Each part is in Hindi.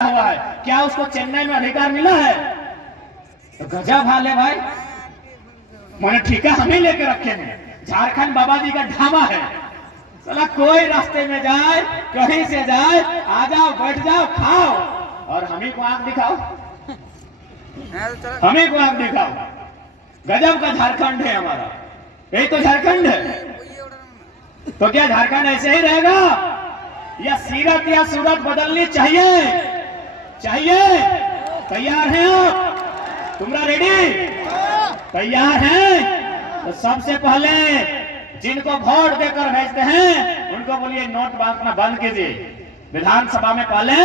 हुआ है, क्या उसको चेन्नई में अधिकार मिला है? तो गजब हाल है भाई। मैंने ठीका हम ही लेके रखे हैं। झारखंड बाबा जी का ढाबा है। साला कोई रास्ते में जाए, कहीं से जाए, आ जाओ, बैठ जाओ, खाओ और हम ही को आंख दिखाओ, हम ही को आंख दिखाओ। गजब का झारखंड है हमारा। यही तो झारखंड है। तो क्या झारखंड ऐसे ही रहेगा या सीरत या सूरत बदलनी चाहिए? चाहिए? तैयार हैं आप? तुमरा रेडी? तैयार हैं? तो सबसे पहले जिनको वोट देकर भेजते हैं उनको बोलिए नोट बांटना बंद कीजिए। विधानसभा में पहले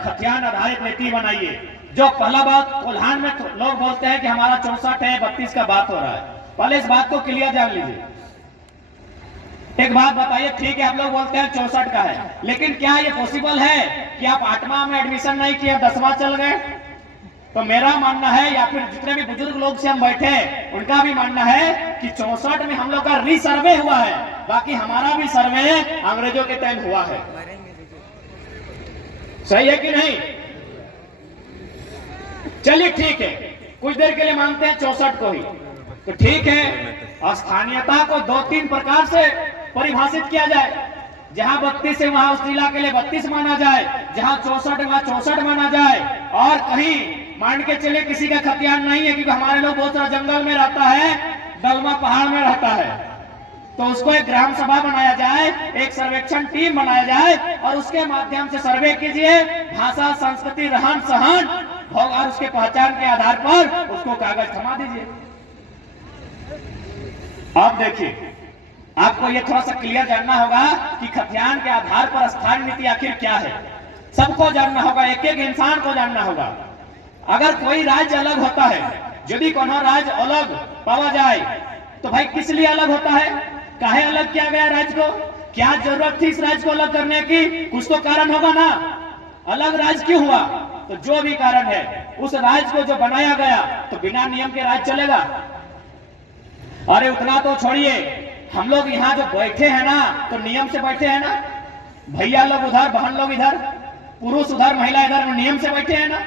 खतियान आधारित नीति बनाइए। जो पहला बात कोल्हान में लोग बोलते हैं कि हमारा 64 है, 32 का बात हो रहा है, पहले इस बात को क्लियर जान लीजिए। एक बात बताइए, ठीक है आप लोग बोलते हैं 64 का है, लेकिन क्या ये पॉसिबल है कि आप 8वां में एडमिशन नहीं किए, 10वां चल गए? तो मेरा मानना है, या फिर जितने भी बुजुर्ग लोग से हम बैठे उनका भी मानना है कि 64 में हम लोग का रीसर्वे हुआ है, बाकी हमारा भी सर्वे अंग्रेजों के टाइम हुआ है। सही है कि नहीं? चलिए ठीक है, कुछ देर के लिए मानते हैं 64 को ही, तो ठीक है। स्थानीयता को 2-3 प्रकार से परिभाषित किया जाए। जहां 32 है वहां उस जिला के लिए 32 माना जाए, जहां 64 है वहां 64 माना जाए। और कहीं मान के चले किसी का खतियान नहीं है, क्योंकि हमारे लोग बहुत सारा जंगल में रहता है, दलमा पहाड़ में रहता है, तो उसको एक ग्राम सभा बनाया जाए, एक सर्वेक्षण टीम बनाया जाए और उसके माध्यम से सर्वे कीजिए। भाषा, संस्कृति, रहन सहन और उसके पहचान के आधार पर उसको कागज थमा दीजिए। अब देखिए, आपको ये थोड़ा सा क्लियर जानना होगा कि खतियान के आधार पर स्थानीय नीति आखिर क्या है। सबको जानना होगा, एक एक इंसान को जानना होगा। अगर कोई राज्य अलग होता है, यदि कोनो राज्य अलग पावा जाए, तो भाई किस लिए अलग होता है? काहे अलग किया गया राज्य को? क्या जरूरत थी इस राज्य को अलग करने की? कुछ तो कारण होगा ना। अलग राज्य क्यों हुआ? तो जो भी कारण है, उस राज्य को जो बनाया गया, तो बिना नियम के राज्य चलेगा? अरे उतना तो छोड़िए, हम लोग यहाँ जो बैठे हैं ना, तो नियम से बैठे हैं ना। भैया लोग उधर, बहन लोग इधर, पुरुष उधर, महिला इधर, नियम से बैठे हैं ना,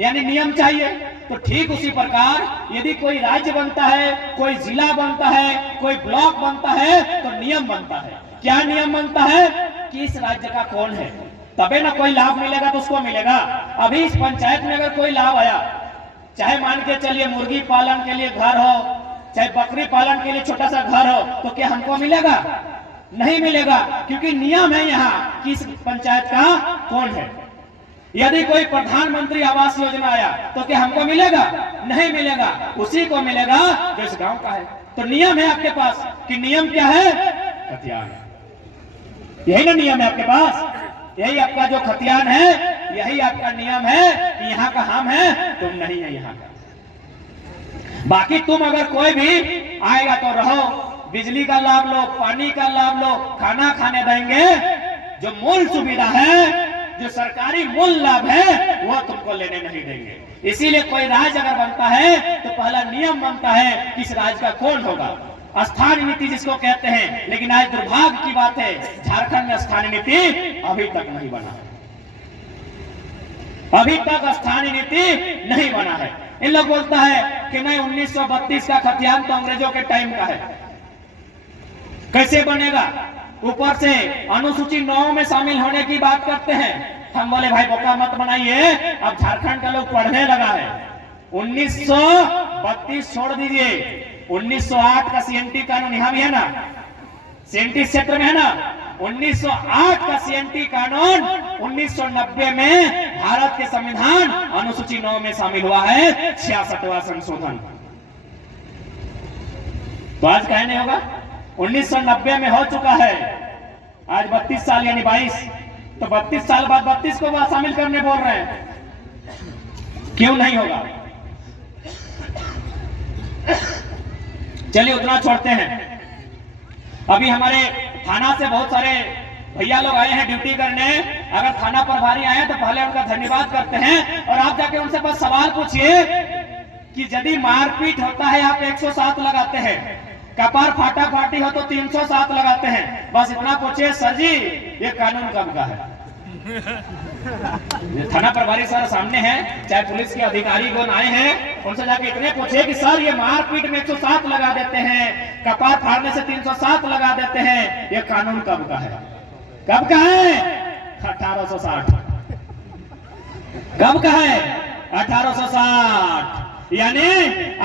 यानी नियम चाहिए। तो ठीक उसी प्रकार यदि कोई राज्य बनता है, कोई जिला बनता है, कोई ब्लॉक बनता है, तो नियम बनता है। क्या नियम बनता है? कि इस राज्य का कौन है, तबे ना कोई लाभ मिलेगा तो उसको मिलेगा। अभी इस पंचायत में अगर कोई लाभ आया, चाहे मान के चलिए मुर्गी पालन के लिए घर हो, चाहे बकरी पालन के लिए छोटा सा घर हो, तो क्या हमको मिलेगा? नहीं मिलेगा, क्योंकि नियम है यहाँ कि इस पंचायत का कौन है। यदि कोई प्रधानमंत्री आवास योजना आया, तो क्या हमको मिलेगा? नहीं मिलेगा, उसी को मिलेगा जो इस गांव का है। तो नियम है आपके पास, कि नियम क्या है? खतियान। यही ना नियम है आपके पास, यही आपका जो खतियान है, यही आपका नियम है कि यहाँ का हम है, तुम नहीं है यहाँ का। बाकी तुम अगर कोई भी आएगा तो रहो, बिजली का लाभ लो, पानी का लाभ लो, खाना खाने देंगे, जो मूल सुविधा है, जो सरकारी मूल लाभ है, वो तुमको लेने नहीं देंगे। इसीलिए कोई राज्य अगर बनता है तो पहला नियम बनता है कि इस राज्य का कौन होगा। स्थानीय नीति जिसको कहते हैं, लेकिन आज दुर्भाग्य की बात है, झारखंड में स्थानीय नीति अभी तक नहीं बना है। अभी तक स्थानीय नीति नहीं बना है। इन लोग बोलता है कि नहीं 1932 का खतियान तो अंग्रेजों के टाइम का है, कैसे बनेगा? ऊपर से अनुसूची 9 में शामिल होने की बात करते हैं। हम बोले भाई बोका मत बनाइए, अब झारखंड का लोग पढ़ने लगा है। 1932 छोड़ दीजिए, 1908 का सीएनटी कानून यहाँ भी है ना, सीएनटी क्षेत्र में है ना। 1908 का सीएनटी कानून 1990 में भारत के संविधान अनुसूची 9 में शामिल हुआ है, 66वां संशोधन। तो आज कहे नहीं होगा? 1990 में हो चुका है, आज 32 साल यानी 22, तो 32 साल बाद 32 को शामिल करने बोल रहे हैं, क्यों नहीं होगा? चलिए उतना छोड़ते हैं। अभी हमारे थाना से बहुत सारे भैया लोग आए हैं ड्यूटी करने। अगर थाना प्रभारी आए तो पहले उनका धन्यवाद करते हैं, और आप जाके उनसे बस सवाल पूछिए कि यदि मारपीट होता है आप 107 लगाते हैं, कपार फाटा फाटी हो तो 307 लगाते हैं। बस इतना पूछिए, सर जी ये कानून कब का है? थाना प्रभारी सर सामने हैं, चाहे पुलिस के अधिकारी कौन आए हैं, उनसे जाके इतने पूछे कि सर ये मारपीट में 107 लगा देते हैं, कपार फाड़ने से 307 लगा देते हैं, ये कानून कब का है? कब का है? 1860। कब का है? 1860। यानी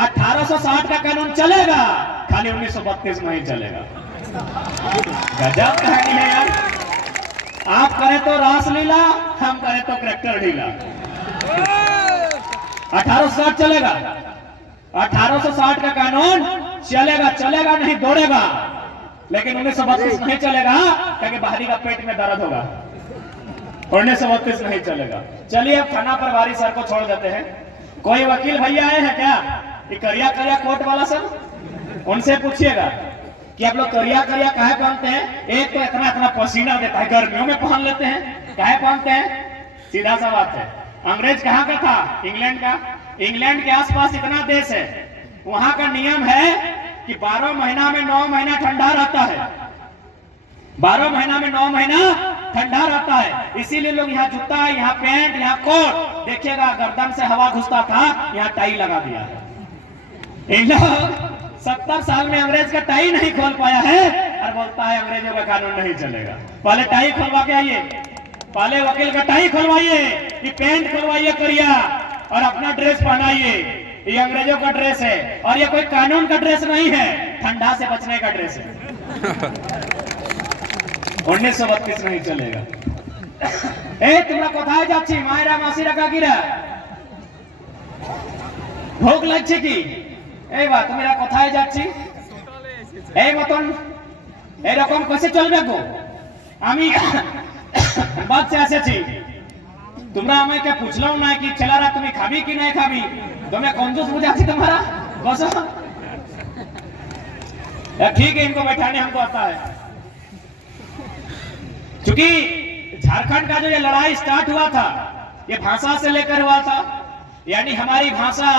1860 का कानून चलेगा, खाली 1932 में ही चलेगा। गजब कहानी है यार। आप करें तो रासलीला, हम करें तो करैक्टर ढीला। 1860 चलेगा, 1860 का कानून चलेगा, चलेगा नहीं दौड़ेगा, लेकिन 1932 नहीं चलेगा, क्योंकि बाहरी का पेट में दर्द होगा। 1932 नहीं चलेगा। चलिए अब थाना प्रभारी सर को छोड़ देते हैं। कोई वकील भैया आए हैं क्या? ये करिया करिया कोट वाला सर, उनसे पूछिएगा कि आप लोग करिया करिया काहे पहनते हैं? एक तो इतना इतना पसीना देता है, गर्मियों में पहन लेते हैं, काहे पहनते हैं? सीधा सा बात है। अंग्रेज कहाँ का था? इंग्लैंड का। इंग्लैंड के आसपास इतना देश है, वहां का नियम है कि 12 महीना में 9 महीना ठंडा रहता है। 12 महीना में 9 महीना ठंडा रहता है, इसीलिए लोग यहाँ जूता, यहाँ पैंट, यहाँ कोट, देखिएगा गर्दन से हवा घुसता था, यहाँ टाई लगा दिया है। इन लोग 70 साल में अंग्रेज का टाई नहीं खोल पाया है और बोलता है अंग्रेजों का कानून नहीं चलेगा। पहले टाई खोलवा के आइए, पहले वकील का टाई खोलवाइए, कि पैंट खोलवाइए करिया और अपना ड्रेस पहनाइए। ये अंग्रेजों का ड्रेस है और ये कोई कानून का ड्रेस नहीं है, ठंडा से बचने का ड्रेस है। 1932 नहीं चलेगा। ए तुम्हारा कोথায় যাচ্ছি? মায়েরা মাসিরা কাকিরা ভোগ লাগছে কি? এই বা তোমরা কোথায় যাচ্ছি? এই মতন এরকম কইছে চলবে গো? আমি বাচ্চা এসেছি, তোমরা আমাকে পুছলাও না কি ছেলেরা তুমি খাবি কি না খাবি? তুমি কঞ্জুস বুঝাচ্ছি তোমারা, বসো। ठीक है, इनको बैठाने हमको आता है। क्योंकि झारखंड का जो ये लड़ाई स्टार्ट हुआ था, ये भाषा से लेकर हुआ था। यानी हमारी भाषा,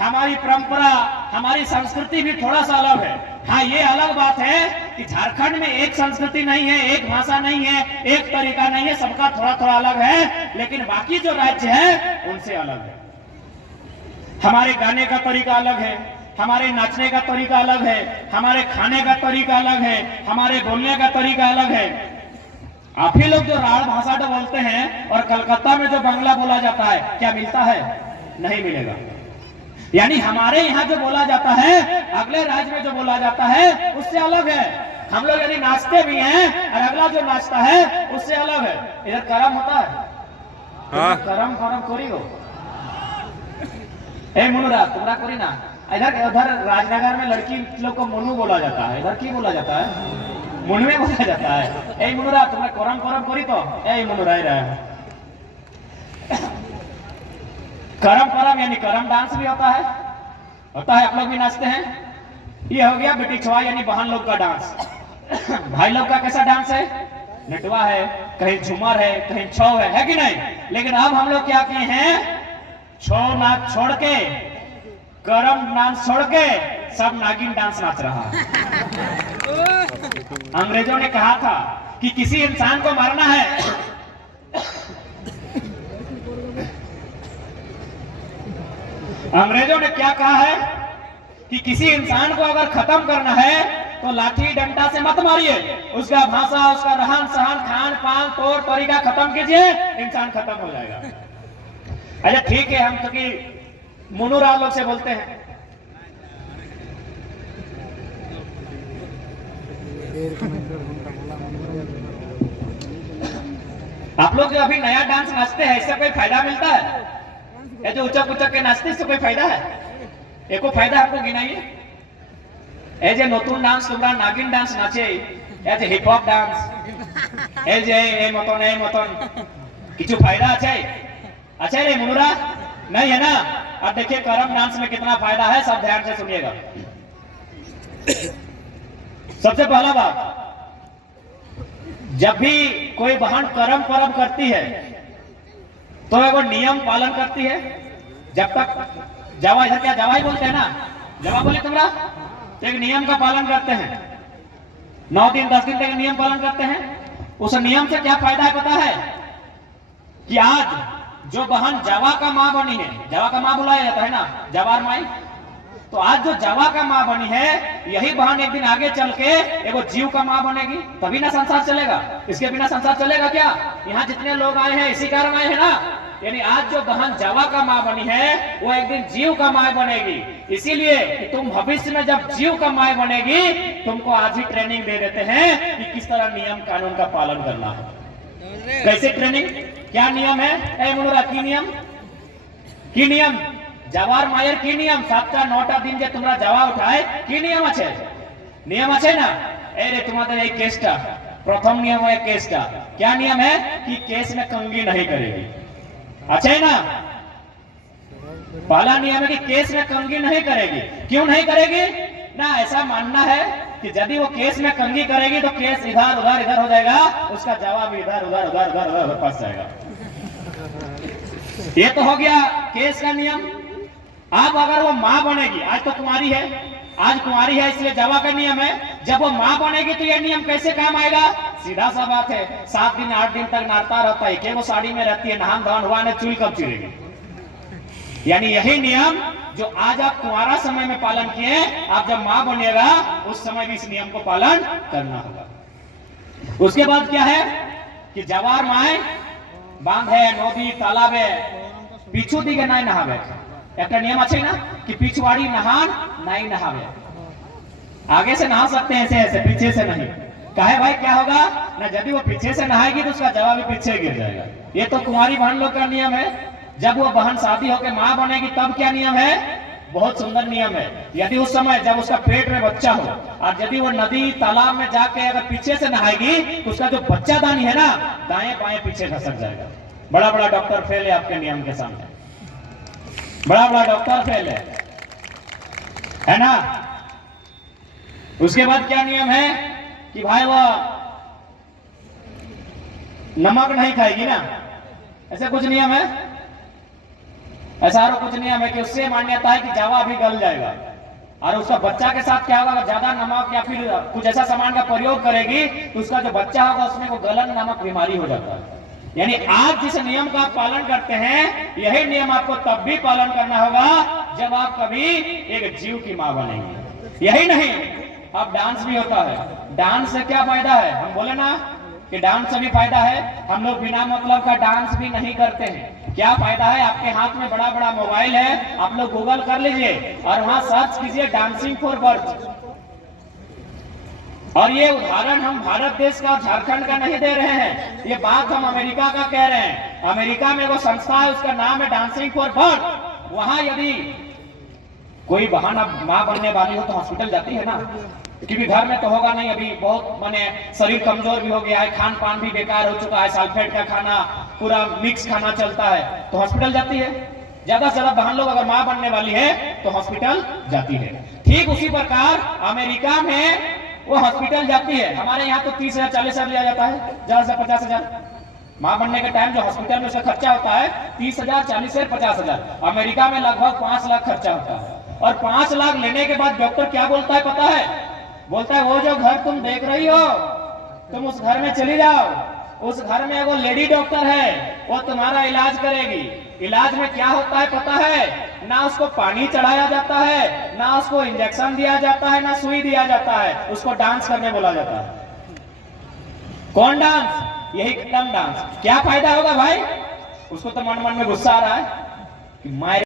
हमारी परंपरा, हमारी संस्कृति भी थोड़ा सा अलग है। हाँ, ये अलग बात है कि झारखंड में एक संस्कृति नहीं है, एक भाषा नहीं है, एक तरीका नहीं है, सबका थोड़ा थोड़ा अलग है, लेकिन बाकी जो राज्य है उनसे अलग है। हमारे गाने का तरीका अलग है, हमारे नाचने का तरीका अलग है, हमारे खाने का तरीका अलग है, हमारे बोलने का तरीका अलग है। आप ही लोग जो राढ़ भाषा तो बोलते हैं और कलकत्ता में जो बांग्ला बोला जाता है, क्या मिलता है? नहीं मिलेगा। यानी हमारे यहाँ जो बोला जाता है, अगले राज्य में जो बोला जाता है, उससे अलग है। हम लोग यदि नाचते भी हैं और अगला जो नाचता है उससे अलग है। इधर करम होता है, हाँ। करम करम कोरी हो, ए मुनुरा तुम्हारा कोरी ना। इधर उधर राजनगर में लड़की लोग को मुनु बोला जाता है, इधर की बोला जाता है? मुनवे बोला जाता है। ए मुनुरा तुम्हारा करम करम कोरी तो ए मुनुरा ही रहा है। करम करम यानी करम डांस भी होता है, आप लोग भी नाचते हैं। ये हो गया बेटी छुआ यानी बहन लोग का डांस। भाई लोग का कैसा डांस है? नटवा है, कहीं झूमर है, कहीं छौ है कि नहीं? लेकिन अब हम लोग क्या किए हैं, छौ नाच छोड़ के, करम डांस छोड़ के सब नागिन डांस नाच रहा है। अंग्रेजों ने कहा था कि किसी इंसान को मारना है अंग्रेजों ने क्या कहा है कि किसी इंसान को अगर खत्म करना है तो लाठी डंडा से मत मारिए, उसका भाषा, उसका रहन सहन, खान पान, तौर तरीका खत्म कीजिए, इंसान खत्म हो जाएगा। अच्छा ठीक है, हम तो कि मुनुरा लोग से बोलते हैं। आप लोग जो अभी नया डांस नाचते हैं, इससे कोई फायदा मिलता है? ये जो उचक उचक के नाचते, इससे कोई फायदा है? एको फायदा आपको गिनाइए। ए जे नतून डांस तुम्हारा नागिन डांस नाचे, ए जे हिप हॉप डांस, ए जे ए मतन किछु फायदा আছে? अच्छा रे मुनुरा नहीं है ना? अब देखिए करम डांस में कितना फायदा है, सब ध्यान से सुनिएगा। सबसे पहला बात, जब भी कोई बहन करम परम करती है तो वो नियम पालन करती है। जब तक जवा, इधर क्या जवाई बोलते हैं ना, जवा बोले तुम्हारा, एक नियम का पालन करते हैं। 9 दिन 10 दिन तक नियम पालन करते हैं। उस नियम से क्या फायदा है पता है? कि आज जो बहन जवा का माँ बनी है, जवा का माँ बुलाया जाता है ना, जवार माई, तो आज जो जवा का माँ बनी है, यही बहन एक दिन आगे चल के एगो जीव का माँ बनेगी, तभी ना संसार चलेगा। इसके बिना संसार चलेगा क्या? यहाँ जितने लोग आए हैं इसी कारण आए हैं ना। यानी आज जो बहन जवा का माँ बनी है वो एक दिन जीव का माँ बनेगी। इसीलिए कि तुम भविष्य में जब जीव का माँ बनेगी, तुमको आज ही ट्रेनिंग दे देते हैं कि किस तरह नियम कानून का पालन करना है। कैसे ट्रेनिंग, क्या नियम है? ए मुनुरा, की नियम, की नियम जवार मायर की नियम 7टा 9टा दिन जे तुम्हारा जवा उठाए की नियम আছে, नियम আছে ना। अरे तुम्हारे एक केसटा प्रथम नियम है, केसटा क्या नियम है कि केस में कंगी नहीं करेगी, अच्छा है ना। पहला नियम है कि केस में कंगी नहीं करेगी। क्यों नहीं करेगी ना? ऐसा मानना है कि यदि वो केस में कंगी करेगी तो केस इधर उधर इधर हो जाएगा, उसका जवाब इधर उधर उधर उधर उधर फंस जाएगा। ये तो हो गया केस का नियम। अब अगर वो माँ बनेगी, आज तो कुंवारी है, आज कुंवारी है इसलिए जवा का नियम है, जब वो माँ बनेगी तो ये नियम कैसे काम आएगा? सीधा सा बात है, 7 दिन 8 दिन तक नाता रहता है, एक वो साड़ी में रहती है, नहान धोन हुआ ने चुल कब चिरेगी। यानी यही नियम जो आज आप कुंवारा समय में पालन किए, आप जब माँ बनेगा उस समय भी इस नियम को पालन करना होगा। उसके बाद क्या है कि जवार माए बांध है, नदी तालाब है, पीछू दिखे नहीं नहावे। एक नियम अच्छे ना कि पिछवाड़ी नहान नहीं नहावे, आगे से नहा सकते हैं ऐसे ऐसे, पीछे से नहीं। कहे भाई क्या होगा ना, यदि वो पीछे से नहाएगी तो उसका जवाब भी पीछे गिर जाएगा। ये तो कुंवारी बहन लोग का नियम है। जब वो बहन शादी होकर माँ बनेगी तब क्या नियम है? बहुत सुंदर नियम है। यदि उस समय जब उसका पेट में बच्चा हो और यदि वो नदी तालाब में जाके अगर पीछे से नहाएगी तो उसका जो बच्चादानी है ना, दाएं बाएं पीछे खसक जाएगा। बड़ा बड़ा डॉक्टर फेल है आपके नियम के सामने, बड़ा बड़ा डॉक्टर फेल है ना। उसके बाद क्या नियम है कि भाई वो नमक नहीं खाएगी ना, ऐसे कुछ नियम है, ऐसा और कुछ नियम है कि उससे मान्यता है कि जावा भी गल जाएगा। और उसका बच्चा के साथ क्या होगा, ज्यादा नमक या फिर कुछ ऐसा सामान का प्रयोग करेगी तो उसका जो बच्चा होगा उसमें वो गलन नामक बीमारी हो जाता है। यानी आज जिस नियम का आप पालन करते हैं, यही नियम आपको तब भी पालन करना होगा जब आप कभी एक जीव की मां बनेंगे। यही नहीं, अब डांस भी होता है। डांस से क्या फायदा है? हम बोले ना कि डांस से भी फायदा है। हम लोग बिना मतलब का डांस भी नहीं करते हैं। क्या फायदा है? आपके हाथ में बड़ा बड़ा मोबाइल है, आप लोग गूगल कर लीजिए और वहां सर्च कीजिए डांसिंग फॉर बर्थ। और ये उदाहरण हम भारत देश का, झारखंड का नहीं दे रहे हैं, ये बात हम अमेरिका का कह रहे हैं। अमेरिका में वो संस्था है, उसका नाम है डांसिंग फॉर बर्थ। वहां यदि कोई बहन अब मां बनने वाली हो तो हॉस्पिटल जाती है ना, क्योंकि घर में तो होगा नहीं, अभी बहुत माने शरीर कमजोर भी हो गया है, खान पान भी बेकार हो चुका है, सल्फेट का खाना, पूरा मिक्स खाना चलता है, तो हॉस्पिटल जाती है। ज्यादा से ज्यादा बहन लोग अगर मां बनने वाली है तो हॉस्पिटल जाती है। ठीक उसी प्रकार अमेरिका में वो हॉस्पिटल जाती है। हमारे यहाँ तो 30,000 40,000 लिया जाता है, ज्यादा से 50,000। मां बनने के टाइम जो हॉस्पिटल में उसका खर्चा होता है 30,000 40,000 50,000। अमेरिका में लगभग 5 लाख खर्चा होता है। और 5 लाख लेने के बाद डॉक्टर क्या बोलता है पता है? बोलता है वो जो घर तुम देख रही हो, तुम उस घर में चली जाओ, उस घर में वो लेडी डॉक्टर है, वो तुम्हारा इलाज करेगी। इलाज में क्या होता है पता है? ना उसको पानी चढ़ाया जाता है, ना उसको इंजेक्शन दिया जाता है, ना सुई दिया जाता है, उसको डांस करने बोला जाता है। कौन डांस? यही कदम डांस। क्या फायदा होगा भाई? उसको तो मन मन में गुस्सा आ रहा है कि माय